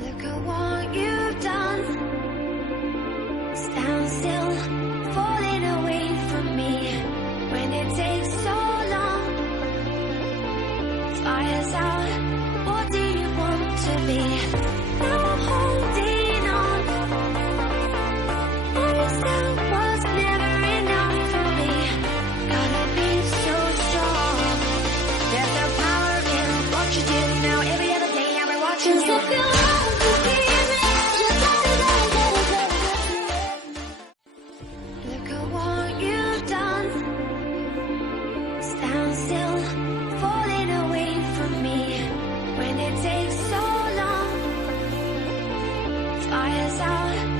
Look at what you've done. Stand still, falling away from me. When it takes so long, fire's out. What do you want to be? Now I'm holding on. All this time was never enough for me. Gotta be so strong. There's no power in what you do. Now every other day I've been watching you. Look at what you've done. Stand still, falling away from me. When it takes so long, fire's out.